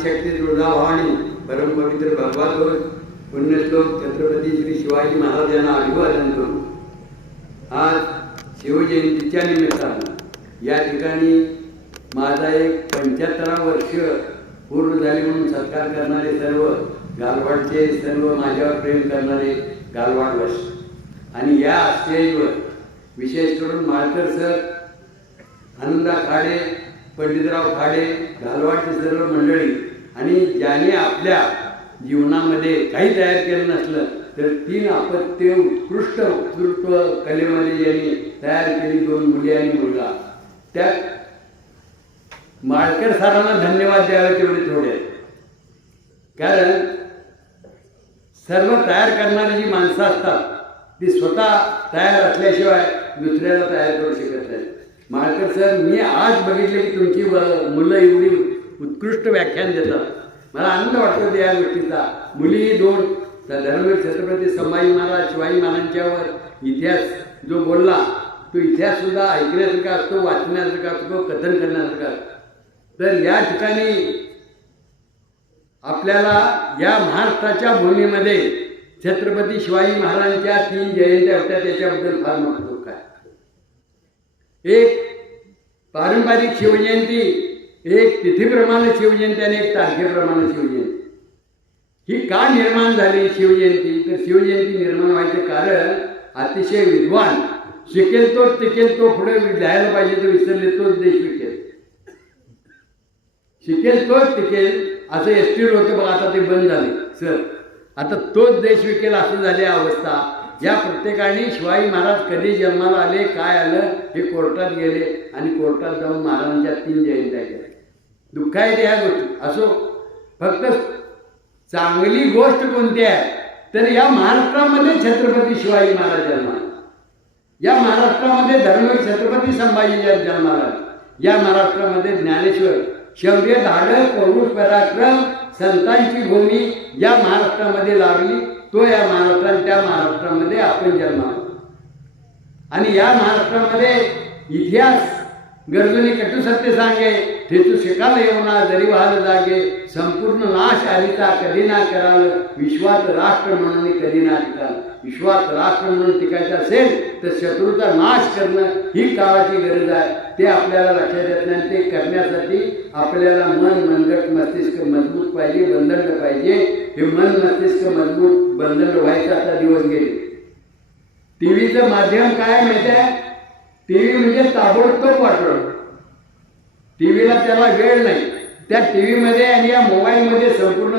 आदिशक्ती तुळजाभवानी परमपवित्र भगवान पुण्यश्लोक छत्रपती श्री शिवाजी महाराज यांना अभिवादन करू आज शिवजयंतीच्या निमित्तानं या ठिकाणी माझा एक पंच्याहत्तरा वर्ष पूर्ण झाले म्हणून सत्कार करणारे सर्व गालवाडचे सर्व माझ्यावर प्रेम करणारे गालवाडवश आणि या स्टेजवर विशेष करून माळकर सर आनंदा खाडे पंडितराव खाडे गालवाडचे सर्व मंडळी आणि ज्याने आपल्या जीवनामध्ये काही तयार केलं नसलं तर तीन अपत्य उत्कृष्ट वक्तृत्व कलेमध्ये यांनी तयार केली दोन मुली आणि मुलगा. त्या माळकर सरांना धन्यवाद द्यावे तेवढे थोडे. कारण सर्व तयार करणारी जी माणसं असतात ती स्वतः तयार असल्याशिवाय दुसऱ्याला तयार करू शकत नाही माळकर सर मी आज बघितले की तुमची मुलं एवढी उत्कृष्ट व्याख्यान देतात. मला आनंद वाटतो या गोष्टीचा. मुली दोन तर धर्मवीर छत्रपती संभाजी महाराज शिवाजी महाराजांच्यावर इतिहास जो बोलला तो इतिहास सुद्धा ऐकण्यासारखा असतो वाचण्यासारखा असतो कथन करण्यासारखा असतो. तर या ठिकाणी आपल्याला या महाराष्ट्राच्या भूमीमध्ये छत्रपती शिवाजी महाराजांच्या तीन जयंत्या होत्या त्याच्याबद्दल फार महत्त्व काय? एक पारंपरिक शिवजयंती एक तिथीप्रमाणे शिवजयंती आणि एक तारखेप्रमाणे शिवजयंती ही का निर्माण झाली शिवजयंती तर शिवजयंती निर्माण व्हायचं कारण अतिशय विद्वान शिकेल तोच टिकेल तो पुढे लिहायला पाहिजे तो विसरले तोच देश विकेल शिकेल तोच टिकेल असं एस टी होतं बघा आता ते बंद झाले. सर आता तोच देश विकेल असं झाली अवस्था. या प्रत्येकाने शिवाजी महाराज कधी जन्माला आले काय आलं हे कोर्टात गेले आणि कोर्टात जाऊन महाराजांच्या तीन जयंत्या केल्या. दुःख आहे या गोष्टी. असो फक्त चांगली गोष्ट कोणती आहे? तर या महाराष्ट्रामध्ये छत्रपती शिवाजी महाराज जन्माला या महाराष्ट्रामध्ये धर्मवीर छत्रपती संभाजी जन्माला या महाराष्ट्रामध्ये ज्ञानेश्वर शौर्य धाडक पौरुष पराक्रम संतांची भूमी या महाराष्ट्रामध्ये लागली. तो या महाराष्ट्रात त्या महाराष्ट्रामध्ये आपण जन्माला आणि या महाराष्ट्रामध्ये इतिहास गरजूने कटू सत्य सांगे तेथू शिकाल येऊना जरी व्हाल जागे संपूर्ण नाश आलीचा कधी ना कराल विश्वात राष्ट्र म्हणून कधी ना टिकाल. विश्वात राष्ट्र म्हणून टिकायचं असेल तर शत्रूचा नाश करणं ही काळाची गरज आहे. ते आपल्याला लक्षात येत नाही ते करण्यासाठी आपल्याला मन मनगट मस्तिष्क मजबूत पाहिजे बंधन पाहिजे. हे मन मस्तिष्क मजबूत बंधन व्हायचं आता दिवस गेले. टीव्हीचं माध्यम काय माहिती आहे? टीव्ही म्हणजे ताबडतोब वाटलं टीव्हीला त्याला वेळ नाही. त्या टीव्हीमध्ये आणि या मोबाईलमध्ये संपूर्ण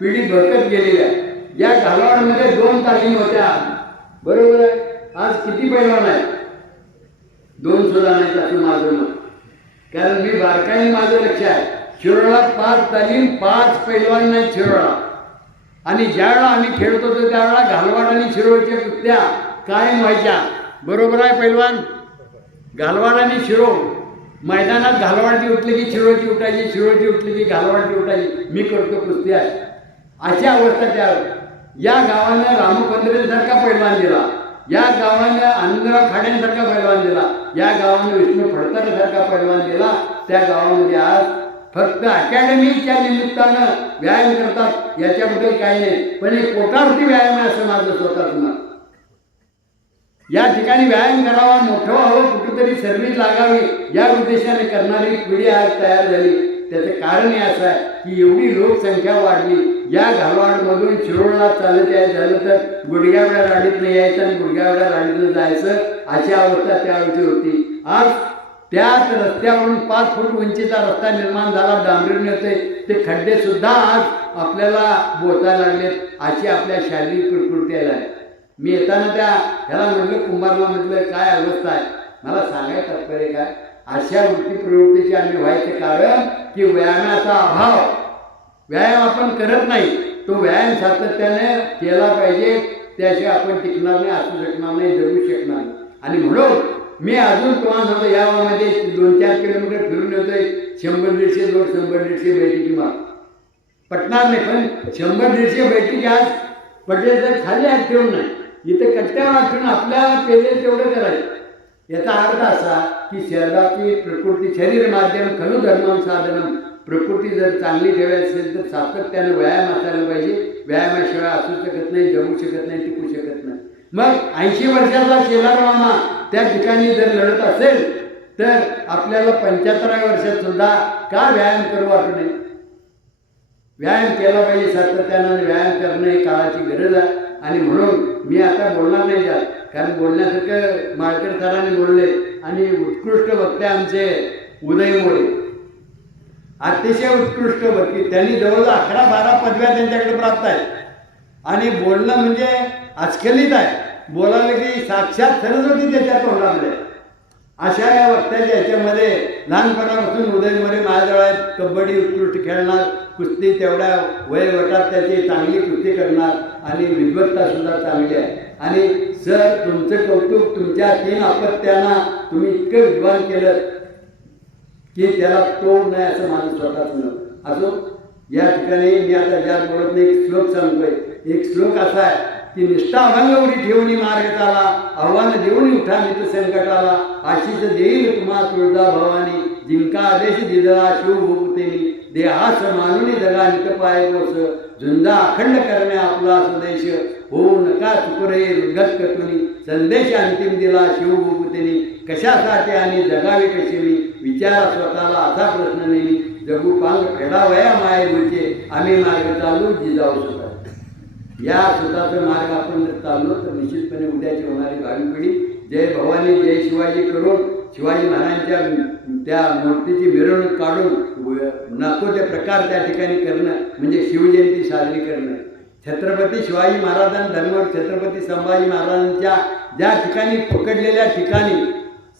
पिढी भरकत गेलेली आहे. या घालवाडमध्ये दोन तालीम होत्या. बरोबर आहे? आज किती पैलवान आहे? दोन सुद्धा नाही असं माझं मत कारण मी बारकाईने माझं लक्ष आहे. शिरोळा पाच तालीम पाच पैलवान नाही शिरोळा. आणि ज्यावेळेला आम्ही खेळत होतो त्यावेळेला घालवाड आणि शिरोळच्या कुस्त्या कायम व्हायच्या. बरोबर आहे पैलवान? घालवाड आणि शिरोळ मैदानात घालवाडची उठली की शिरोळची उठायची शिरोळची उठली की घालवाडची उठायची. मी करतो कुस्ती आहे अशी अवस्था त्या या गावांना रामू पंधरेसारखा पैलवान दिला. या गावानं आनंदराव खाड्यांसारखा पैलवान दिला. या गावाने विष्णू फडतरसारखा पैलवान दिला. त्या गावामध्ये आज फक्त अकॅडमीच्या निमित्तानं व्यायाम करतात. याच्याबद्दल काही नाही पण हे पोटार्थी व्यायाम आहे असं माझं स्वतःच मत या ठिकाणी व्यायाम करावा मोठं व्हावं कुठेतरी सर्व्हिस लागावी. या उद्देशाने करणारी पिढी आज तयार झाली. त्याचं कारण हे असं आहे की एवढी लोकसंख्या वाढली. या घालवाडमधून शिरोळला चालत यायचं झालं तर गुडघ्यावड्या गाडीतनं यायचं आणि गुडघ्यावड्या गाडीतनं जायचं अशी अवस्था त्यावेळची होती. आज त्याच रस्त्यावरून पाच फूट उंचीचा रस्ता निर्माण झाला डांबरीन येते ते खड्डे सुद्धा आज आपल्याला बोचायला लागलेत अशी आपल्या शारीरिक प्रकृती आहे. मी येताना त्या ह्याला म्हटलं कुंभारला म्हटलं काय अवस्था आहे? मला सांगायचं तात्पर्य काय? अशा वृत्ती प्रवृत्तीचे आम्ही व्हायचे कारण की व्यायामाचा अभाव व्यायाम आपण करत नाही. तो व्यायाम सातत्याने केला पाहिजे त्याशिवाय आपण टिकणार नाही असू शकणार नाही जगू शकणार नाही. आणि म्हणून मी अजून तुम्हाला सांगतो या गावामध्ये दोन चार किलोमीटर फिरून येतोय शंभर दीडशे दोन शंभर दीडशे बैठकी मार. पटणार नाही पण शंभर दीडशे बैठकी आज पटेल तर खाली हात ठेवून नाही. इथं कट्ट्या वाटून आपल्या आपल्याला तेवढं करायचं. याचा अर्थ असा की शरीराची प्रकृती शरीर माध्यम खनु धर्म साधनम प्रकृती जर चांगली ठेवायची असेल तर सातत्यानं व्यायाम असायला पाहिजे. व्यायामाशिवाय असू शकत नाही जगू शकत नाही टिकू शकत नाही. मग ऐंशी वर्षाचा शेलार मामा त्या ठिकाणी जर लढत असेल तर आपल्याला पंच्याहत्तराव्या वर्षात सुद्धा का व्यायाम करू वाटू नये व्यायाम केला पाहिजे सातत्यानं व्यायाम करणं ही काळाची गरज आहे. आणि म्हणून मी आता बोलणार नाही जात कारण बोलण्यासारखं माळकर सरांनी बोलले आणि उत्कृष्ट वक्ते आमचे उदय मोरे. अतिशय उत्कृष्ट वकील. त्यांनी जवळजवळ अकरा बारा पदव्या त्यांच्याकडे प्राप्त आहेत. आणि बोलणं म्हणजे आजकलित आहे. बोलायला की साक्षात सरस्वती त्याच्या तोंडामध्ये. अशा या वक्त्याच्या ह्याच्यामध्ये लहानपणापासून उदय मोरे माझ्याजवळ आहेत. कबड्डी उत्कृष्ट खेळणार कुस्ती तेवढ्या वयोगटात त्याची चांगली कृती करणार आणि विद्वत्ता सुद्धा चांगली आहे. आणि सर तुमचं कौतुक तुमच्या तीन अपत्यांना तुम्ही इतकं विद्वान केलं की त्याला तोड नाही असं माझं स्वतःच म्हणत असो या ठिकाणी मी आता ज्या बोलत नाही एक श्लोक सांगतोय. एक श्लोक असा आहे की निष्ठा अभंग उडी ठेवून मार्ग चाला आव्हान देऊन उठा मित्र संकटाला आशीष देईल तुम्हा तुळजा भवानी जिंका आदेश दिदळा शिवभूतेनी देहास मानुनी जगा पाय कोस झुंजा अखंड करणे आपला स्वदेश होऊ नका चुकुरे रुद्गत कतुनी संदेश अंतिम दिला शिवभूतेनी कशासाठी आणि जगावे कसे मी विचारा स्वतःला असा प्रश्न नेहमी जगू पांग फेडावया माय गुचे आम्ही मार्ग चालू जिजाऊ स्वतः या स्वतःचा मार्ग आपण जर चाललो तर निश्चितपणे उद्याची होणारी भावी पिढी. जय भवानी जय शिवाजी करून शिवाजी महाराजांच्या त्या मूर्तीची मिरवणूक काढून नको ते प्रकार त्या ठिकाणी करणं म्हणजे शिवजयंती साजरी करणं. छत्रपती शिवाजी महाराजां धर्मवर छत्रपती संभाजी महाराजांच्या ज्या ठिकाणी पकडलेल्या ठिकाणी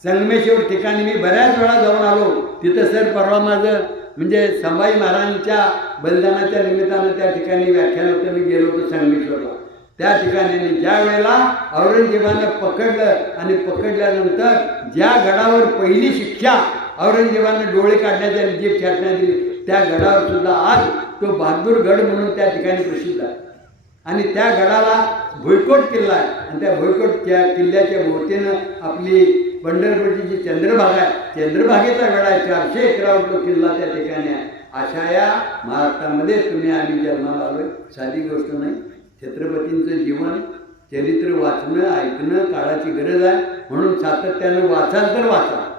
संगमेश्वर ठिकाणी मी बऱ्याच वेळा जाऊन आलो तिथं सर परवा माझं म्हणजे संभाजी महाराजांच्या बलिदानाच्या निमित्तानं त्या ठिकाणी व्याख्यान होतं मी गेलो होतो संगमेश्वरला. त्या ठिकाणी ज्या वेळेला औरंगजेबानं पकडलं आणि पकडल्यानंतर ज्या गडावर पहिली शिक्षा औरंगजेबानं डोळे काढण्याच्या जीप छाटण्यात दिली त्या गडावर सुद्धा आज तो बहादूर गड म्हणून त्या ठिकाणी प्रसिद्ध आहे. आणि त्या गडाला भुईकोट किल्ला आहे. आणि त्या भुईकोट त्या किल्ल्याच्या भोवतीनं आपली पंढरपूरची जी चंद्रभागा आहे चंद्रभागेचा गड आहे चारशे एकरावर तो किल्ला त्या ठिकाणी आहे. अशा या महाराष्ट्रामध्ये तुम्ही आम्ही जन्माला आलो साधी गोष्ट नाही. छत्रपतींचं जीवन चरित्र वाचणं ऐकणं काळाची गरज आहे. म्हणून सातत्यानं वाचाल तर वाचा.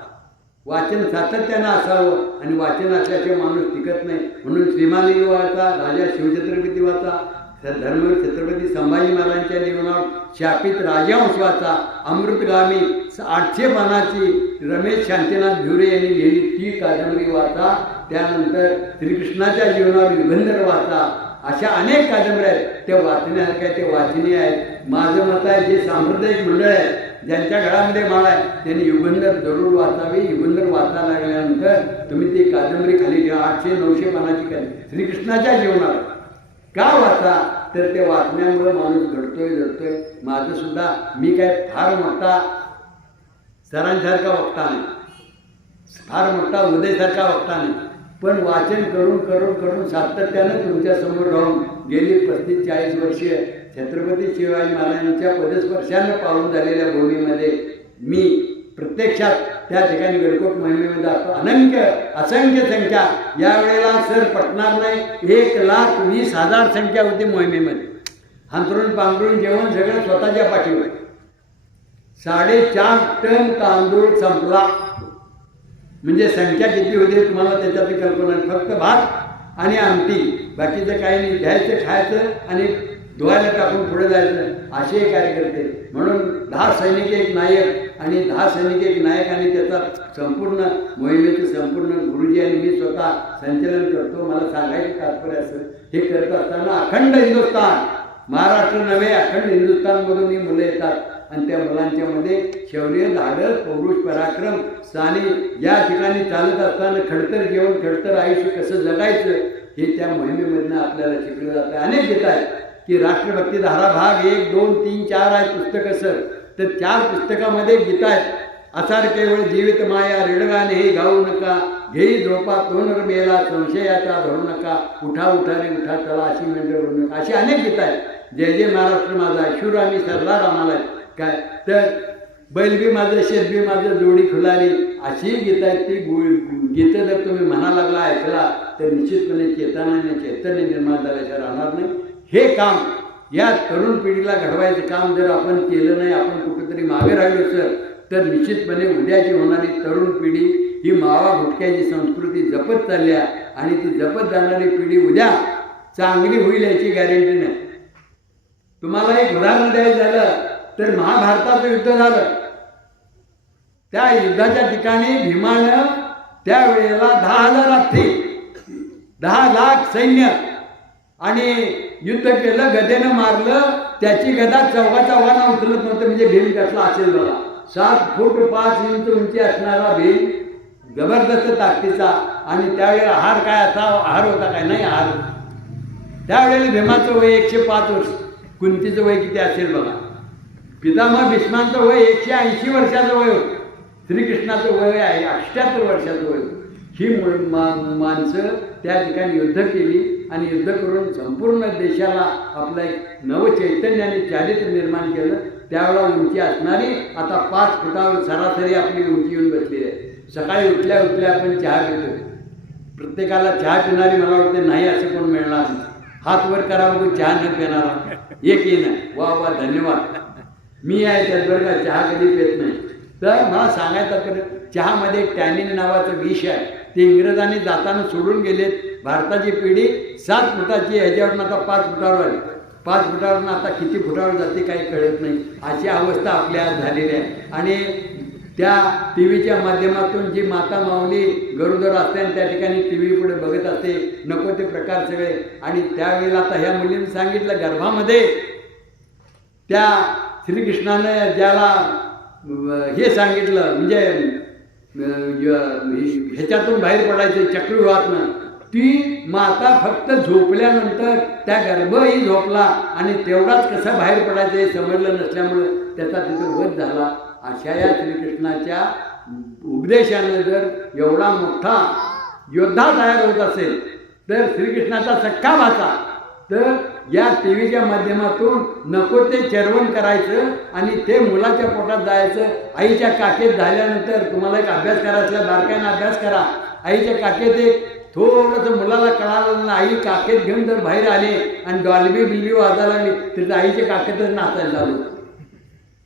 वाचन सातत्यानं असावं आणि वाचन असल्याशिवाय माणूस टिकत नाही. म्हणून श्रीमाली वाचा राजा शिवछत्रपती वाचा धर्मवीर धर्म छत्रपती संभाजी महाराजांच्या जीवनावर शापित राजवंश वाचा अमृतगामी आठशे पानाची रमेश शांतीनाथ भिवरे यांनी लिहिली ती कादंबरी वाचा. त्यानंतर श्रीकृष्णाच्या जीवनावर युगंधर वाचा. अशा अनेक कादंबऱ्या आहेत. त्या वाचण्यासारख्या ते वाचनीय आहेत. माझं मत आहे जे सांप्रदायिक मंडळ आहे ज्यांच्या घरामध्ये माळ आहे त्यांनी युगंधर जरूर वाचावी. युगंधर वाचा लागल्यानंतर तुम्ही ती कादंबरी खाली घ्या आठशे नऊशे पानाची खाली. श्रीकृष्णाच्या जीवनावर. का वाचा? तर ते वाचण्यामुळे माणूस घडतोय जडतोय. माझं सुद्धा मी काय फार मोठा सरांसारखा वक्ता नाही. फार मोठा उदयसारखा वक्ता नाही. पण वाचन करून करून करून सातत्यानं तुमच्यासमोर राहून गेली पस्तीस चाळीस वर्षे छत्रपती शिवाजी महाराजांच्या पदस्पर्शानं पाहून झालेल्या भूमीमध्ये मी प्रत्यक्षात त्या ठिकाणी गडकोट मोहिमेमध्ये असतो. अनंक्य असंख्य संख्या. यावेळेला सर पटणार नाही एक लाख वीस हजार संख्या होती मोहिमेमध्ये. हांतरून पांघरून जेवण सगळं स्वतःच्या पाठीवर. साडेचार टन तांदूळ संपला. म्हणजे संख्या किती होती तुम्हाला त्याच्यातली कल्पना फक्त भात आणि आमटी. बाकीचं काही नाही. घ्यायचं खायचं आणि धुवायला टाकून पुढे जायचं असे कार्यकर्ते. म्हणून दहा सैनिक एक नायक आणि दहा सैनिक एक नायक आणि त्याचा संपूर्ण मोहिमेचं संपूर्ण गुरुजी आणि मी स्वतः संचलन करतो. मला सांगायचं तात्पर्य असं हे करत असताना अखंड हिंदुस्थान महाराष्ट्र नव्हे अखंड हिंदुस्थानमधून ही मुलं येतात. आणि त्या मुलांच्या मध्ये शौर्य धाडस पौरुष पराक्रम साने या ठिकाणी चालत असताना खडतर जेवण खडतर आयुष्य कसं जगायचं हे त्या मोहिमेमधनं आपल्याला शिकलं जातं. अनेक येत आहेत. की राष्ट्रभक्ती धारा भाग एक दोन तीन चार आहेत पुस्तकं सर. तर चार पुस्तकामध्ये गीता आहेत. असार केवळ जीवित माया रेडगाने हे गाऊ नका. घेई झोपा तोंड मेला संशयाचा धरू नका. उठा उठा रे उठा चला अशी मंडळ बनू नका. अशी अनेक गीत आहेत. जय जय महाराष्ट्र माझा. आम्ही सरदार आम्हाला आहे. काय? तर बैलबी माझं शेतबी माझं जोडी खुलारी. अशी गीत आहेत ती गु- गीतं जर तुम्ही म्हणा लागला ऐकला तर निश्चितपणे चेतनाने चैतन्य निर्माण झाल्याशिवाय राहणार नाही. हे काम या तरुण पिढीला घडवायचं काम जर आपण केलं नाही आपण कुठेतरी मागे राहिलो सर तर निश्चितपणे उद्याची होणारी तरुण पिढी ही मावा गुटक्याची संस्कृती जपत चालली आहे आणि ती जपत जाणारी पिढी उद्या चांगली होईल याची गॅरंटी नाही. तुम्हाला एक उदाहरण द्यायचं झालं तर महाभारताचं युद्ध झालं. त्या युद्धाच्या ठिकाणी भीमानं त्यावेळेला दहा हजार हत्ती दहा लाख सैन्य आणि युद्ध केलं गदेनं मारलं त्याची गदा चौघा चौघांना उचलत नव्हतं म्हणजे भीम कसला असेल बघा. सात फूट पाच इंच उंची असणारा भीम जबरदस्त ताकदीचा आणि त्यावेळेला आहार काय असा आहार होता काय? नाही आहार त्यावेळेला भीमाचं वय एकशे पाच वर्ष. कुंतीचं वय किती असेल बघा. पितामह भीष्मांचं वय एकशे ऐंशी वर्षाचं वय होतं. श्रीकृष्णाचं वय आहे अठ्ठ्याहत्तर वर्षाचं वय ही मा- माणसं त्या ठिकाणी युद्ध केली. आणि युद्ध करून संपूर्ण देशाला आपलं एक नवचैतन्याने चारित्र्य निर्माण केलं. त्यावेळेला उंची असणारी आता पाच फुटावर सरासरी आपली उंची येऊन बसली आहे. सकाळी उठल्या उठल्या आपण चहा पितो. प्रत्येकाला चहा पिणारी मला वाटते नाही असं कोण मिळणार नाही. हात वर करा बघू चहा न पिणारा. एक येणं. वा वा धन्यवाद. मी आहे त्याचबरोबर का चहा कधी पित नाही. तर मला सांगायचं तर चहामध्ये टॅनिन नावाचं विष आहे. ते इंग्रजांनी जाताना सोडून गेलेत. भारताची पिढी सात फुटाची ह्याच्यावरून आता पाच फुटावर आली. पाच फुटावरून आता किती फुटावर जाते काही कळत नाही. अशी अवस्था आपल्या झालेली आहे. आणि त्या टी व्हीच्या माध्यमातून जी माता माऊली गरोदर असते आणि त्या ठिकाणी टी व्ही पुढे बघत असते नको ते प्रकार सगळे. आणि त्यावेळेला आता ह्या मुलीने सांगितलं गर्भामध्ये त्या श्रीकृष्णानं ज्याला हे सांगितलं म्हणजे ह्याच्यातून बाहेर पडायचं चक्रव्यूहातनं ती माता फक्त झोपल्यानंतर त्या गर्भही झोपला आणि तेवढाच कसा बाहेर पडायचं हे समजलं नसल्यामुळं त्याचा तिथं वध झाला. अशा या श्रीकृष्णाच्या उपदेशानं जर एवढा मोठा योद्धा तयार होत असेल तर श्रीकृष्णाचा सख्खा भाचा तर या टी व्हीच्या माध्यमातून नको ते चरवण करायचं आणि ते मुलाच्या पोटात जायचं. आईच्या काकेत झाल्यानंतर तुम्हाला एक अभ्यास करायचा बारकाईनं अभ्यास करा. आईच्या काकेत एक थोडस मुलाला कळालं ना आई काकेत घेऊन जर बाहेर आले आणि डॉल्बी बिल्बी वाजायला लागली तर आईचे आईच्या काकेतच नाचायला लागलो.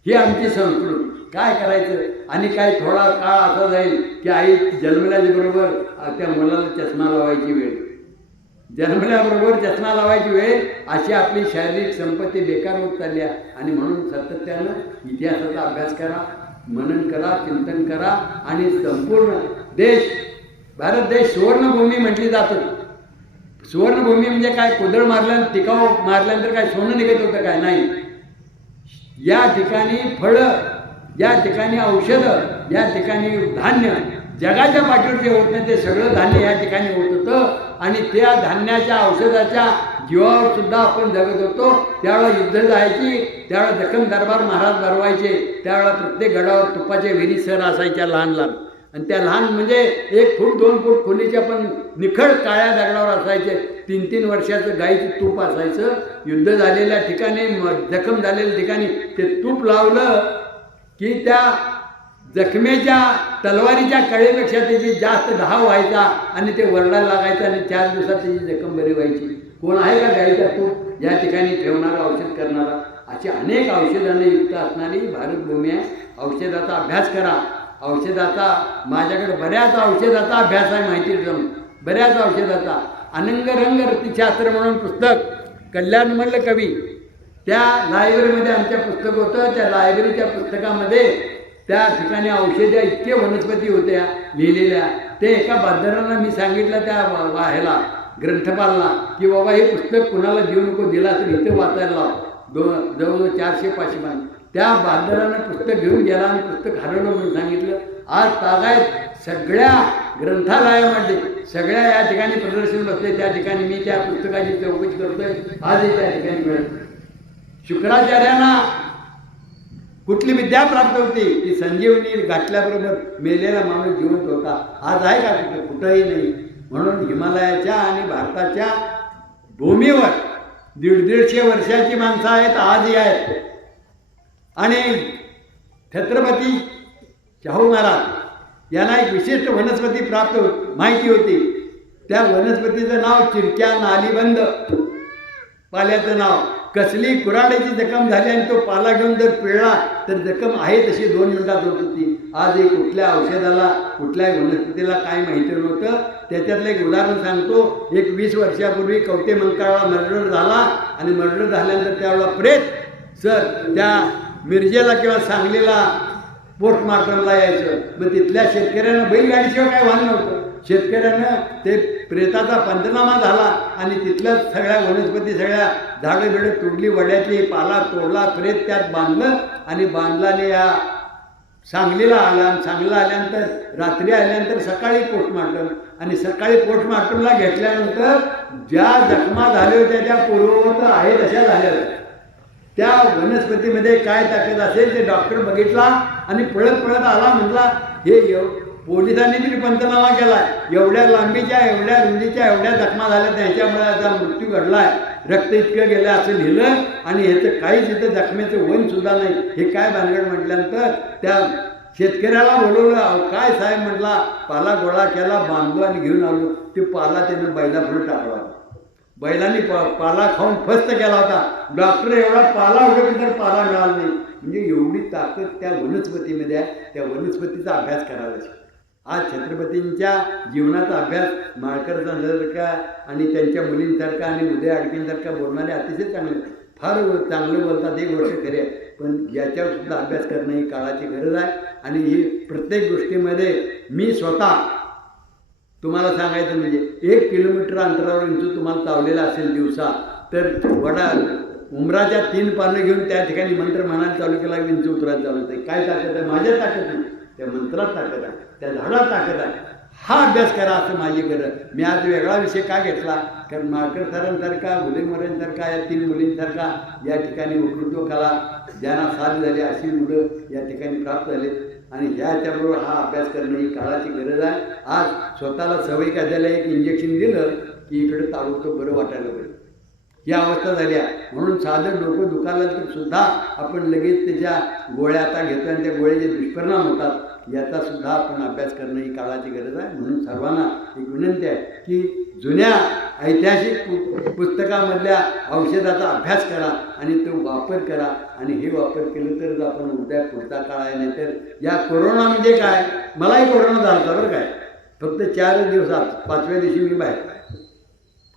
ही आमची संस्कृत. काय करायचं? आणि काय थोडा काळ असा जाईल की आई जन्मल्याच्या बरोबर त्या मुलाला चष्मा लावायची वेळ. जन्मल्याबरोबर चष्मा लावायची वेळ अशी आपली शारीरिक संपत्ती बेकार होत चालली आहे. आणि म्हणून सातत्यानं इतिहासाचा अभ्यास करा मनन करा चिंतन करा आणि संपूर्ण देश भारत देश सुवर्णभूमी म्हटली जातो. सुवर्णभूमी म्हणजे काय? कुदळ मारल्या टिकाव मारल्यानंतर काय सोनं निघत होतं काय? नाही. या ठिकाणी फळं या ठिकाणी औषधं या ठिकाणी धान्य जगाच्या पाठीवर जे होत नाही ते सगळं धान्य या ठिकाणी होत होतं. आणि त्या धान्याच्या औषधाच्या जीवावर सुद्धा आपण जगत होतो. त्यावेळेला युद्ध जायची त्यावेळेला दखम दरबार महाराज भरवायचे त्यावेळेला प्रत्येक गडावर तुपाच्या विहिरी सर असायच्या लहान लहान. आणि त्या लहान म्हणजे एक फूट दोन फूट खोलीच्या पण निखळ काळ्या दगडावर असायचे. तीन तीन वर्षाचं गाईचं तूप असायचं. युद्ध झालेल्या ठिकाणी जखम झालेल्या ठिकाणी ते तूप लावलं की त्या जखमेच्या तलवारीच्या कळेपेक्षा त्याची जास्त घाव व्हायचा आणि ते वरडायला लागायचं आणि चार दिवसात त्याची जखम बरी व्हायची. कोण आहे का गाईचा तूप? या ठिकाणी ठेवणारा औषध करणारा. अशी अनेक औषधांनी युक्त असणारी भारतभूमी आहे. औषधाचा अभ्यास करा. औषधाचा माझ्याकडे बऱ्याच औषधाचा अभ्यास आहे माहिती जाऊन बऱ्याच औषधाचा. अनंगरंग रतीशास्त्र म्हणून पुस्तक कल्याण म्हणलं कवी. त्या लायब्ररीमध्ये आमच्या पुस्तक होतं. त्या लायब्ररीच्या पुस्तकामध्ये त्या ठिकाणी औषधे इतके वनस्पती होत्या लिहिलेल्या. ते एका बाजारांना मी सांगितलं त्या वा- वा- ह्याला ग्रंथपालला की बाबा हे पुस्तक कुणाला देऊ नको दिला तर इथं वाचायला लाव. दोन जवळजवळ चारशे पाचशे मान त्या बाजारानं पुस्तक घेऊन गेला आणि पुस्तक हरवलं म्हणून सांगितलं. आज तागायत सगळ्या ग्रंथालयामध्ये सगळ्या या ठिकाणी प्रदर्शन बसले त्या ठिकाणी मी त्या पुस्तकाची चौकशी करतोय. आजही त्या ठिकाणी मिळत शुक्राचार्यांना कुठली विद्या प्राप्त होती ती संजीवनी गाठल्याबरोबर मेलेला माणूस जिवंत होता. आज आहे का कुठं कुठंही नाही. म्हणून हिमालयाच्या आणि भारताच्या भूमीवर दीड दीडशे वर्षाची माणसं आहेत आजही आहेत. आणि छत्रपती शाहू महाराज यांना एक विशिष्ट वनस्पती प्राप्त हो- माहिती होती. त्या वनस्पतीचं नाव चिरक्या नालीबंद. पाल्याचं नाव. कसली कुराड्याची जखम झाली आणि तो पाला घेऊन जर पिळला तर जखम आहे तशी दोन मिनिटात होत होती. आज एक कुठल्या औषधाला कुठल्याही वनस्पतीला काय माहिती नव्हतं. त्याच्यातलं एक उदाहरण सांगतो. एक वीस वर्षापूर्वी कवटे मंकाळा मर्डर झाला आणि मर्डर झाल्यानंतर त्यावेळेला प्रेत सर त्या मिरजेला किंवा सांगलीला पोस्टमार्टमला यायचं. मग तिथल्या शेतकऱ्यानं बैलगाडीशिवाय काय वाहन नव्हतं. शेतकऱ्यानं ते प्रेताचा पंचनामा झाला आणि तिथल्या सगळ्या वनस्पती सगळ्या झाडं बिडं तोडली वड्यातली पाला तोडला प्रेत त्यात बांधलं आणि बांधलाने या सांगलीला आला आणि सांगलीला आल्यानंतर रात्री आल्यानंतर सकाळी पोस्टमार्टम आणि सकाळी पोस्टमार्टमला घेतल्यानंतर ज्या जखमा झाल्या होत्या त्या पूर्ववत आहेत अशा झाल्या होत्या. त्या वनस्पतीमध्ये काय ताकद असेल ते डॉक्टर बघितला आणि पळत पळत आला म्हटला हे एव पोलिसांनी तरी पंचनामा केला एवढ्या लांबीच्या एवढ्या रुंदीच्या एवढ्या जखमा झाल्या त्याच्यामुळे आता मृत्यू घडलाय. रक्त इतकं गेलं असं लिहिलं आणि ह्याचं काहीच इथं जखमेचं वन सुद्धा नाही. हे काय भानगड म्हटल्यानंतर त्या शेतकऱ्याला बोलवलं काय साहेब? म्हटला पाला गोळा केला बांधलो आणि घेऊन आलो. ते पाला त्यानं बैला पुढे टाकला. बैलांनी पा पाला खाऊन फस्त केला होता. डॉक्टर एवढा पाला उडवली तर पाला मिळाला नाही. म्हणजे एवढी ताकद त्या वनस्पतीमध्ये आहे. त्या वनस्पतीचा अभ्यास करायला शिक. आज छत्रपतींच्या जीवनाचा अभ्यास माळकरसारखा आणि त्यांच्या मुलींसारखा आणि उदय अडकींसारखा बोलणारे अतिशय चांगले फार चांगलं बोलतात एक गोष्ट खरी आहे. पण याच्यावर सुद्धा अभ्यास करणं ही काळाची गरज आहे. आणि ही प्रत्येक गोष्टीमध्ये मी स्वतः तुम्हाला सांगायचं म्हणजे एक किलोमीटर अंतरावर इंचू तुम्हाला चावलेला असेल दिवसा तर वडा उमराच्या तीन पानं घेऊन त्या ठिकाणी मंत्र म्हणायला चालू केला विंचू उतरायला चालू होते काय ताकद आहे? माझ्या ताकद नाही त्या मंत्रात ताकद आहे. त्या झाडात ताकद आहे. हा अभ्यास करा असं माझी गरज. मी आज वेगळा विषय का घेतला? कारण माळकर सरांसारखा मुलीमोऱ्यांसारखा या तीन मुलींसारखा या ठिकाणी वक्तृत्व कला ज्यांना साथ झाली अशी मुलं या ठिकाणी प्राप्त झाले. आणि ह्याच्याबरोबर हा अभ्यास करणं ही काळाची गरज आहे. आज स्वतःला सवय का त्याला एक इंजेक्शन दिलं की इकडे ताबडतोब बरं वाटायला पाहिजे ही अवस्था झाली आहे म्हणून साधं डोकं दुखायला तर सुद्धा आपण लगेच त्याच्या गोळ्या आता घेतो आणि त्या गोळ्याचे दुष्परिणाम होतात. याचा सुद्धा आपण अभ्यास करणं ही काळाची गरज आहे. म्हणून सर्वांना एक विनंती आहे की जुन्या ऐतिहासिक पु पुस्तकामधल्या औषधाचा अभ्यास करा आणि तो वापर करा. आणि हे वापर केलं तरच आपण उद्या पुढचा काळ आहे. नाहीतर या कोरोना म्हणजे काय? मलाही कोरोना झाला होता बरं काय. फक्त चारच दिवसात पाचव्या दिवशी मी बाहेर.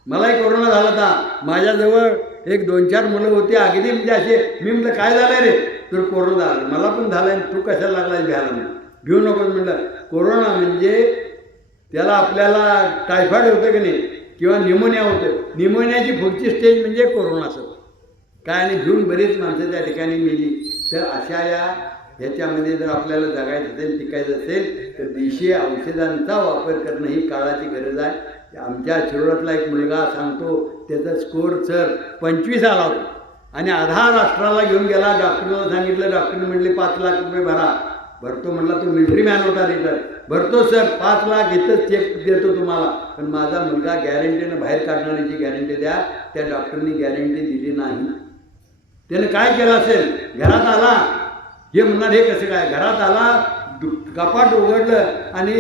मलाही कोरोना झाला होता. माझ्याजवळ एक दोन चार मुलं होती. अगदी म्हणजे असे मी म्हटलं काय झालं रे? तर कोरोना झाला. मला पण झाला आणि तू कशाला लागला भ्यायला नाही घेऊ नकोस म्हटलं. कोरोना म्हणजे त्याला आपल्याला टायफॉईड होतं की नाही किंवा निमोनिया होतं. निमोनियाची पुढची स्टेज म्हणजे कोरोना काय आणि घेऊन बरीच माणसं त्या ठिकाणी मेली. तर अशा या ह्याच्यामध्ये जर आपल्याला जगायचं असेल टिकायचं असेल तर देशीय औषधांचा वापर करणं ही काळाची गरज आहे. आमच्या शिरोळातला एक मुलगा सांगतो त्याचा स्कोर सर पंचवीस आला होता. आणि आधार राष्ट्राला घेऊन गेला. डॉक्टरला सांगितलं डॉक्टरने म्हटले पाच लाख रुपये भरा. भरतो म्हटला तो मिलिटरी मॅन होता रिटर भरतो सर पाच लाख इथंच चेक देतो तुम्हाला. पण माझा मुलगा गॅरंटीनं बाहेर काढणाऱ्याची गॅरंटी द्या त्या डॉक्टरनी गॅरंटी दिली नाही. त्याने काय केलं असेल? घरात आला. हे म्हणणार हे कसं काय? घरात आला दु- कपाट उघडलं आणि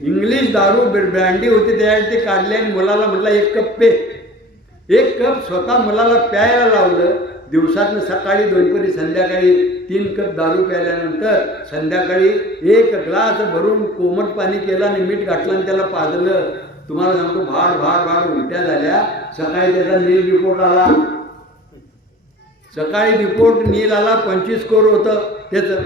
इंग्लिश दारू ब्रँडी होती त्या ते काढले आणि मुलाला म्हटलं एक कप पे. एक कप स्वतः मुलाला प्यायला लावलं दिवसातनं सकाळी दोनपरी संध्याकाळी तीन कप दारू प्यायल्यानंतर संध्याकाळी एक ग्लास भरून कोमट पाणी केलं आणि मीठ घातलं आणि त्याला पाजलं. तुम्हाला सांगतो भाड भाड भाड उलट्या झाल्या. सकाळी त्याचा नील रिपोर्ट आला. सकाळी रिपोर्ट नील आला पंचवीस स्कोर होतं त्याचं.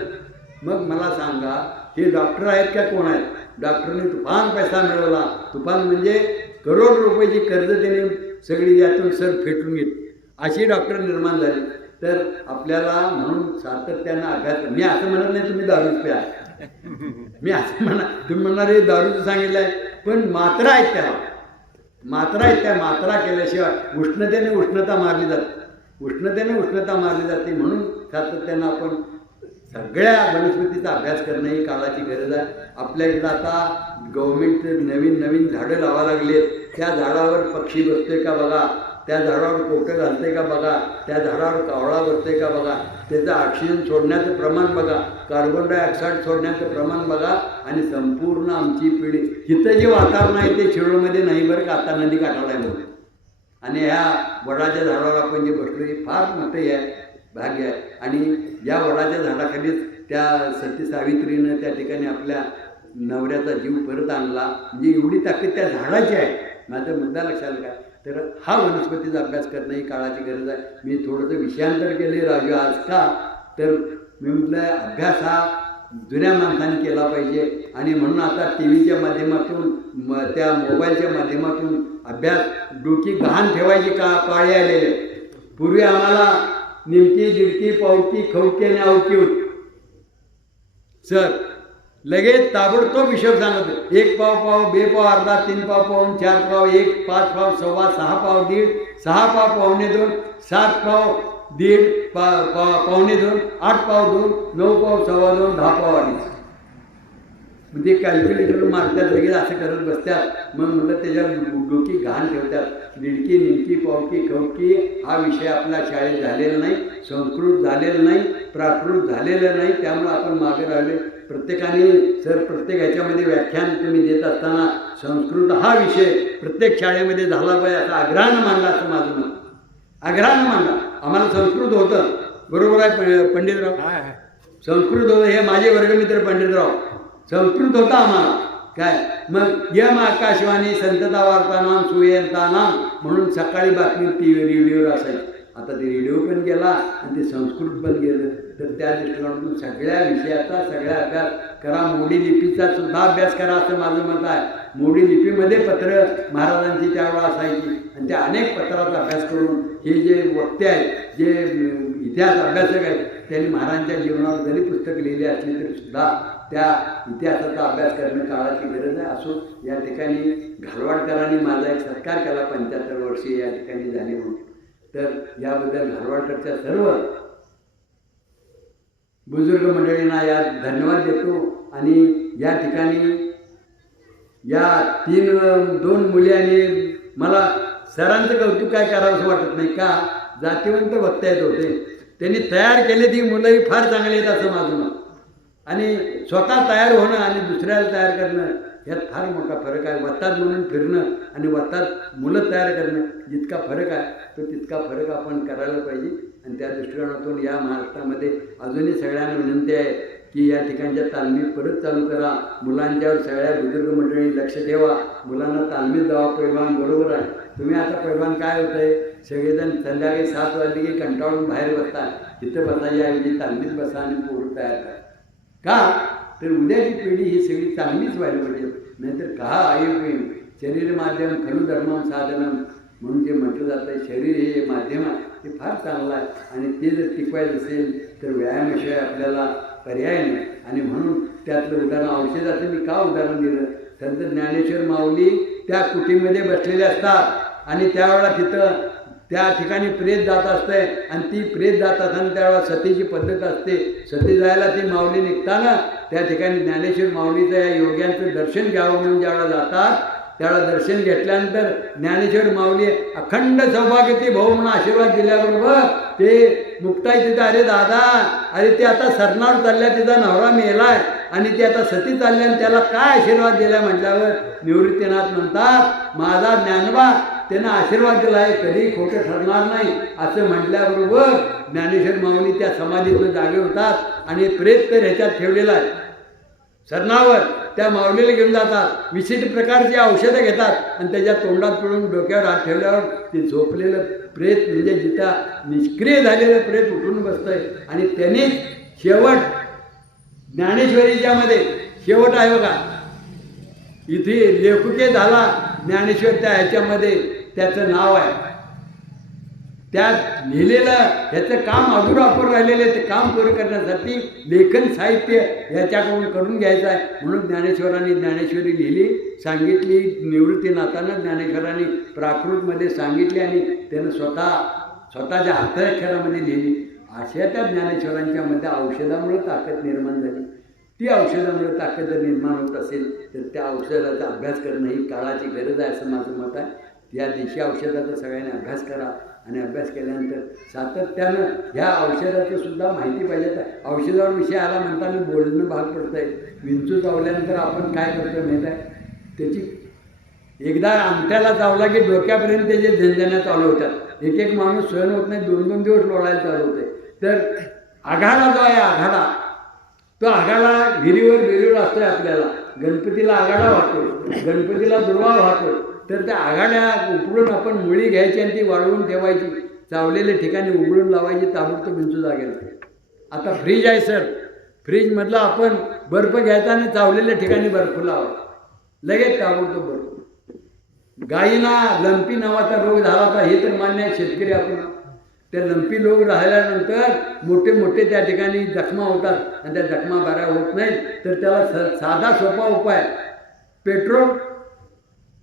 मग मला सांगा हे डॉक्टर आहेत का कोण आहेत? डॉक्टरने तुफान पैसा मिळवला. तुफान म्हणजे करोड रुपयाची कर्ज त्याने सगळी यातून सर फेटून घेतली. अशी डॉक्टर निर्माण झाली. तर आपल्याला म्हणून सातत्यानं अभ्यास मी असं म्हणत नाही तुम्ही दारूच प्या. मी असं म्हणा तुम्ही म्हणणार हे दारूचं सांगितलं आहे पण मात्रा आहेत त्या. मात्रा आहेत त्या. मात्रा केल्याशिवाय उष्णतेने उष्णता मारली जाते. उष्णतेने उष्णता मारली जाते म्हणून सातत्यानं आपण सगळ्या वनस्पतीचा अभ्यास करणं ही काळाची गरज आहे. आपल्या इकडं आता गव्हर्मेंट नवीन नवीन झाडं लावा लागली आहेत. त्या झाडावर पक्षी बसतोय का बघा? त्या झाडावर कोकं घालते का बघा? त्या झाडावर कावळा बसते का बघा? त्याचं ऑक्सिजन सोडण्याचं प्रमाण बघा. कार्बन डायऑक्साईड सोडण्याचं प्रमाण बघा. आणि संपूर्ण आमची पिढी. इथं जे वातावरण आहे ते शिरोळमध्ये नाही बरं का? आता नदी काठाला आहे म्हणून. आणि ह्या वडाच्या झाडावर आपण जे बसलो हे फार मोठं हे आहे भाग्य आहे. आणि या वडाच्या झाडाखालीच त्या सती सावित्रीनं त्या ठिकाणी आपल्या नवऱ्याचा जीव परत आणला. म्हणजे एवढी ताकद त्या झाडाची आहे. माझा मुद्दा लक्षात काय तर हा वनस्पतीचा अभ्यास करणं ही काळाची गरज आहे. मी थोडंसं विषयांतर केले राजू आज का? तर मी म्हटलं अभ्यास हा जुन्या माणसाने केला पाहिजे. आणि म्हणून आता टी व्हीच्या माध्यमातून म त्या मोबाईलच्या माध्यमातून अभ्यास डोकी गहाण ठेवायची का पाळी आलेले पूर्वी आम्हाला निमकी दिडकी पावकी खवकी आणि अवकी होती. सर लगेच ताबडतोब हिशोब सांगत एक पाव पाव बे पाव अर्धा तीन पाव पाऊन चार पाव एक पाच पाव सव्वा सहा पाव दीड सहा पाव पावणे दोन सात पाव दीड पा पा पावणे दोन आठ पाव दोन नऊ पाव सव्वा दोन दहा पाव अडीच मग ते कॅल्क्युलेटर मारतात लगेच असं करत बसतात. मग म्हणलं त्याच्यावर डोकी घाण ठेवतात. दिडकी निमकी पावकी खवकी हा विषय आपल्या शाळेत झालेला नाही संस्कृत झालेला नाही प्राकृत झालेला नाही त्यामुळे आपण मागे राहिले. प्रत्येकाने सर प्रत्येक ह्याच्यामध्ये व्याख्यान तुम्ही देत असताना संस्कृत हा विषय प्रत्येक शाळेमध्ये झाला पाहिजे असं आग्रहानं मांडला असं माझं मत. आग्रहानं मांडला. आम्हाला संस्कृत होतं. बरोबर आहे प- पंडितराव? संस्कृत होतं हे माझे वर्गमित्र पंडितराव. संस्कृत होता आम्हाला. काय? मग यम आकाशवाणी संतता वार्तानाम सुयंतानाम म्हणून सकाळी बातमी टी व्ही रेडिओवर असायची. आता ते रेडिओ पण गेला आणि ते संस्कृत पण गेलं. तर त्या दृष्टिकोनातून सगळ्या विषयाचा सगळ्या अभ्यास करा. मोडी लिपीचा सुद्धा अभ्यास करा असं माझं मत आहे. मोडी लिपीमध्ये पत्र महाराजांची त्यावेळा असायची. आणि त्या अनेक पत्राचा अभ्यास करून हे जे वक्ते आहेत जे इतिहास अभ्यासक आहेत त्यांनी महाराजांच्या जीवनावर जरी पुस्तक लिहिली असली तरी सुद्धा त्या इतिहासाचा अभ्यास करणं काळाची गरज आहे. असो या ठिकाणी घालवाडकरांनी माझा एक सत्कार केला. पंच्याहत्तर वर्षी या ठिकाणी झाले म्हणून. तर याबद्दल घालवाडकरच्या सर्व बुजुर्ग मंडळींना या धन्यवाद देतो. आणि या ठिकाणी या तीन दोन मुली मला सरांचं कौतुक काय करावंसं वाटत नाही का? जातीवंत वक्ता येत होते. त्यांनी तयार केले ती मुलंही फार चांगली आहेत असं माझं मत. आणि स्वतः तयार होणं आणि दुसऱ्याला तयार करणं यात फार मोठा फरक आहे. वत्तात म्हणून फिरणं आणि वत्तात मुलं तयार करणं जितका फरक आहे तो तितका फरक आपण करायला पाहिजे. आणि त्या दृष्टिकोनातून या महाराष्ट्रामध्ये अजूनही सगळ्यांना विनंती आहे की या ठिकाणच्या तालमी परत चालू करा. मुलांच्यावर सगळ्या बुजुर्ग मंडळी लक्ष ठेवा. मुलांना तालमीत जावा पैलवान बरोबर आहे. तुम्ही आता पैलवान काय होत आहे सगळेजण संध्याकाळी सात वाजले की कंटाळून बाहेर बसता. तिथं बसायच्या ऐवजी तालमीत बसा आणि पोरं तयार करा. का? तर उद्याची पिढी ही सगळी चांगलीच व्हायला पाहिजे. नाहीतर का आयुर्वेद शरीर माध्यम खनु धर्म साधनम म्हणून जे म्हटलं जातं शरीर हे माध्यम आहे ते फार चांगलं आहे. आणि ते जर टिकवायचं असेल तर व्यायामाशिवाय आपल्याला पर्याय नाही. आणि म्हणून त्यातलं उदाहरण औषधाचं मी का उदाहरण दिलं? संत ज्ञानेश्वर माऊली त्या कुटीमध्ये बसलेले असतात. आणि त्यावेळेला तिथं त्या ठिकाणी प्रेत जात असते आणि ती प्रेत जात असताना त्यावेळेला सतीची पद्धत असते. सती जायला ती माऊली निघताना त्या ठिकाणी ज्ञानेश्वर माऊलीचं या योग्यांचं दर्शन घ्यावं म्हणून ज्यावेळेला जातात त्याला दर्शन घेतल्यानंतर ज्ञानेश्वर माऊली अखंड सौभाग्यती भाऊ म्हणून आशीर्वाद दिल्याबरोबर ते मुक्ताई तिथं अरे दादा अरे ते आता सरणार चालल्या तिचा नवरा मेलाय. आणि ती आता सती चालल्या आणि त्याला काय आशीर्वाद दिला म्हटल्यावर निवृत्तीनाथ म्हणतात माझा ज्ञानबा त्यांना आशीर्वाद दिला आहे कधी खोटं ठरणार नाही असं म्हटल्याबरोबर ज्ञानेश्वर माऊली त्या समाधीतून जागे होतात आणि प्रेत तर ह्याच्यात ठेवलेला आहे. सरणावर त्या माऊलीला घेऊन जातात विशिष्ट प्रकारची औषधं घेतात आणि त्याच्या तोंडात पिळून डोक्यावर हात ठेवल्यावर ते झोपलेलं प्रेत म्हणजे जिथं निष्क्रिय झालेलं प्रेत उठून बसतंय. आणि त्यांनीच शेवट ज्ञानेश्वरीच्यामध्ये शेवट आहे बघा इथे लेखुके झाला ज्ञानेश्वर त्या ह्याच्यामध्ये त्याचं नाव आहे. त्यात लिहिलेलं ह्याचं काम अधुरापूर राहिलेलं आहे ते काम पूर्ण करण्यासाठी लेखन साहित्य याच्याकडून करून घ्यायचं आहे. म्हणून ज्ञानेश्वरांनी ज्ञानेश्वरी लिहिली सांगितली निवृत्तीनाथानं ज्ञानेश्वरांनी प्राकृतमध्ये सांगितली आणि त्यानं स्वतः स्वतःच्या हाताक्षरामध्ये लिहिली. अशा त्या ज्ञानेश्वरांच्या मध्ये औषधामुळे ताकद निर्माण झाली. ती औषधामुळे ताकद जर निर्माण होत असेल तर त्या औषधाचा अभ्यास करणं ही काळाची गरज आहे असं माझं मत आहे. या देशी औषधाचा सगळ्यांनी अभ्यास करा आणि अभ्यास केल्यानंतर सातत्यानं ह्या औषधाचं सुद्धा माहिती पाहिजे. तर औषधावर विषय आला म्हणताना बोलणं भाग पडतं आहे विंचू चावल्यानंतर आपण काय करतो माहीत आहे? त्याची एकदा अंगठ्याला चावला की डोक्यापर्यंत त्याचे झंझण्या चालू होतात. एक एक माणूस सहन होत नाही दोन दोन दिवस लोळायला चालू होते तर आघाडा जो आहे आघाडा. तो आघाडा विहिरीवर विहिरीवर असतोय आपल्याला. गणपतीला आघाडा वाहतो गणपतीला दुर्वा वाहतो तर त्या आघाड्या उपडून आपण मुळी घ्यायची आणि ती वाळवून ठेवायची. चावलेल्या ठिकाणी उघडून लावायची ताबडतोब बिंचू जागेला. आता फ्रीज आहे सर फ्रीजमधला आपण बर्फ घ्यायचा आणि चावलेल्या ठिकाणी बर्फ लावा लगेच ताबडतोब बर्फ. गायीला लंपी नावाचा रोग झाला होता हे तर मान्य आहे शेतकरी आपण त्या लंपी लोक राहिल्यानंतर मोठे मोठे त्या ठिकाणी जखमा होतात. आणि त्या जखमा बऱ्या होत नाहीत. तर त्याला स साधा सोपा उपाय पेट्रोल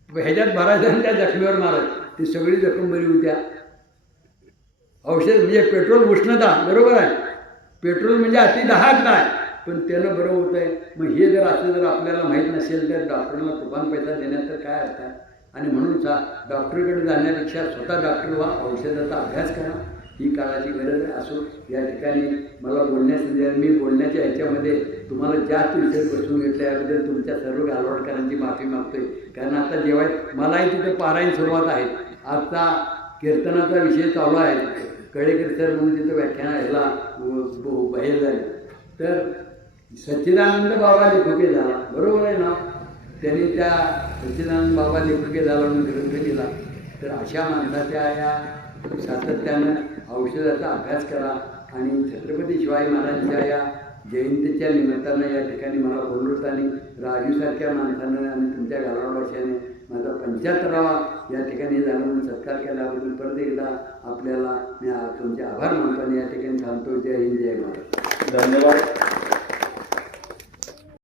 ह्याच्यात भरायचं आणि त्या जखमेवर मारायचं. ती सगळी जखम बरी होत्या. औषध म्हणजे पेट्रोल उष्णता बरोबर आहे? पेट्रोल म्हणजे अति दहाच काय पण त्यानं बरं होतं आहे मग हे जर असं जर आपल्याला माहीत नसेल तर डॉक्टरला तुफान पैसा देण्यात तर काय अर्थ आहे? आणि म्हणून सा डॉक्टरकडे जाण्यापेक्षा स्वतः डॉक्टर व्हा औषधाचा अभ्यास करा. ही काळाची गरज असो या ठिकाणी मला बोलण्यास मी बोलण्याच्या ह्याच्यामध्ये तुम्हाला जास्त विषय बसवून घेतल्याबद्दल तुमच्या सर्व गालवडकरांची माफी मागतोय. कारण आता जेव्हा मलाही तिथे पारायण सुरुवात आहे. आजचा कीर्तनाचा विषय चालू आहे. कळेकर सर म्हणून तिथं व्याख्यान ह्याला बाहेर झाले. तर सच्चिदानंद बाबा लेखुके झाला. बरोबर आहे ना? त्यांनी त्या सच्चिदानंद बाबा लेखुके झाला म्हणून ग्रंथ केला तर अशा माणसाच्या या सातत्यानं औषधाचा अभ्यास करा आणि छत्रपती शिवाजी महाराजांच्या या जयंतीच्या निमित्तानं या ठिकाणी मला बोलवताना राजूसारख्या माणसानं आणि तुमच्या गालावाशाने माझा पंच्याहत्तरावा या ठिकाणी झाला म्हणून सत्कार केल्याबद्दल परत एकदा आपल्याला मी तुमचे आभार मानतो या ठिकाणी थांबतो. जय हिंद जय महाराज धन्यवाद.